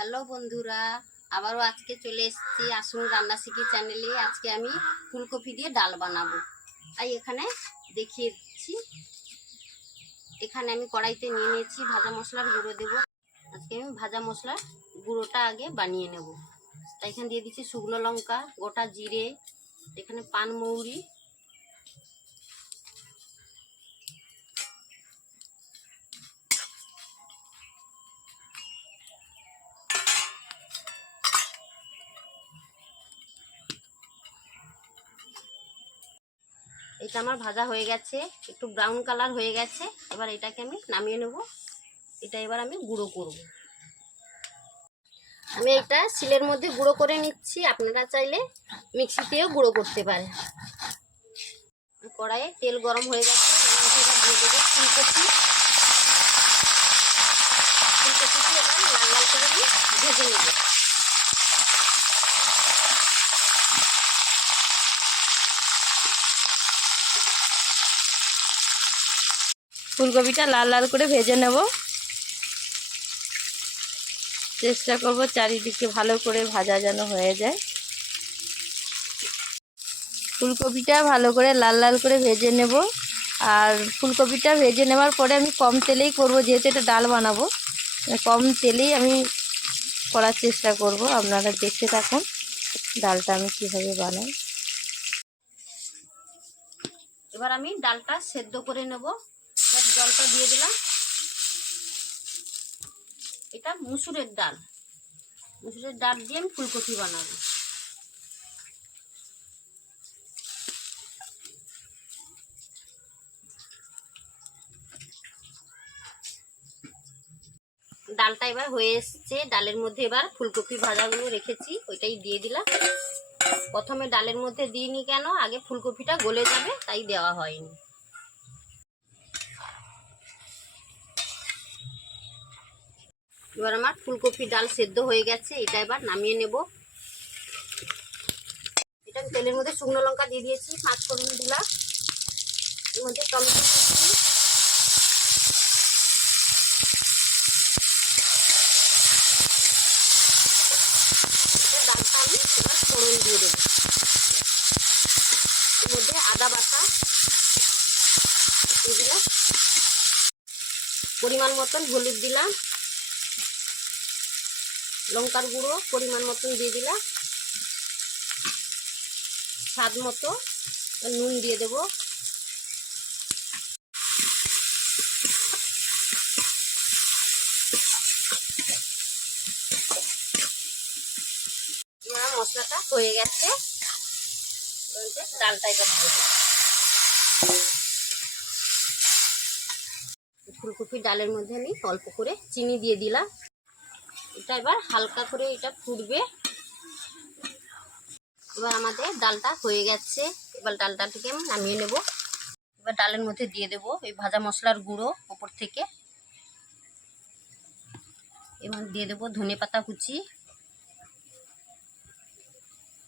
Hello বন্ধুরা, আবারও আজকে চলে এসেছি আসুন রান্না শিখি চ্যানেলে। আজকে আমি ফুলকপি দিয়ে ডাল বানাবো। তাই এখানে দেখিয়ে দিচ্ছি। এখানে আমি কড়াইতে নিয়ে নিয়েছি ভাজা মশলার গুঁড়ো দেব। আজকে আমি ভাজা মশলার গুঁড়োটা আগে বানিয়ে নেব। তাই এখানে দিয়ে দিচ্ছি শুকনো লঙ্কা, গোটা জিরে, এখানে পানমৌরি, এটা আমার ভাজা হয়ে গেছে, একটু ব্রাউন কালার হয়ে গেছে। এবার এটাকে আমি নামিয়ে নেব। এটা এবার আমি গুঁড়ো করব। আমি এটা শিলের মধ্যে গুঁড়ো করে নিচ্ছি, আপনারা চাইলে মিক্সিতেও গুঁড়ো করতে পারেন। কড়াইয়ে তেল গরম হয়ে গেছে, দিয়ে দেবো ফুলকপি। ফুলকপিটি এবার লাল লাল করে আমি ভেজে নেব। ফুলকপিটা লাল লাল করে ভেজে নেব। চেষ্টা করব চারিদিকে ভালো করে ভাজা যেন হয়ে যায়। ফুলকপিটা ভালো করে লাল লাল করে ভেজে নেব। আর ফুলকপিটা ভেজে নেওয়ার পরে আমি কম তেলেই করব, যেহেতু এটা ডাল বানাবো। কম তেলেই আমি করার চেষ্টা করব। আপনারা দেখতে থাকুন ডালটা আমি কীভাবে বানাই। এবার আমি ডালটা সেদ্ধ করে নেব। জলটা দিয়ে দিলাম। এটা মুসুরের ডাল। মুসুরের ডাল দিয়ে আমি ফুলকপি বানাবো। ডালটা এবার হয়ে এসছে। ডালের মধ্যে এবার ফুলকপি ভাজাগুলো রেখেছি ওইটাই দিয়ে দিলাম। প্রথমে ডালের মধ্যে দিইনি কেন, আগে ফুলকপিটা গলে যাবে তাই দেওয়া হয়নি। এবার আমার ফুলকপি ডাল সেদ্ধ হয়ে গেছে, এটা এবার নামিয়ে নেব। এটা তেলের মধ্যে শুকনো লঙ্কা দিয়ে দিয়েছি, 5 ফোড়ন দিলাম। এর মধ্যে টমেটো কুচি, ডালটা আমি এবার ফোড়ন দিয়ে দেবো। এর মধ্যে আদা বাটা দিয়ে দিলাম, পরিমাণ মতন হলুদ দিলাম, লঙ্কার গুঁড়ো পরিমাণ মতন দিয়ে দিলাম, স্বাদ মতো নুন দিয়ে দেব। মশলাটা হয়ে গেছে, ডালটা এবার দিয়ে দেব। ফুলকপি ডালের মধ্যে আমি অল্প করে চিনি দিয়ে দিলাম। এটা এবার হালকা করে এটা ফুটবে। এবার আমাদের ডালটা হয়ে গেছে। এবার ডালটা থেকে আমি নামিয়ে নেব। এবার ডালের মধ্যে দিয়ে দেব এই ভাজা মশলার গুঁড়ো ওপর থেকে। এবার দিয়ে দেবো ধনেপাতা কুচি,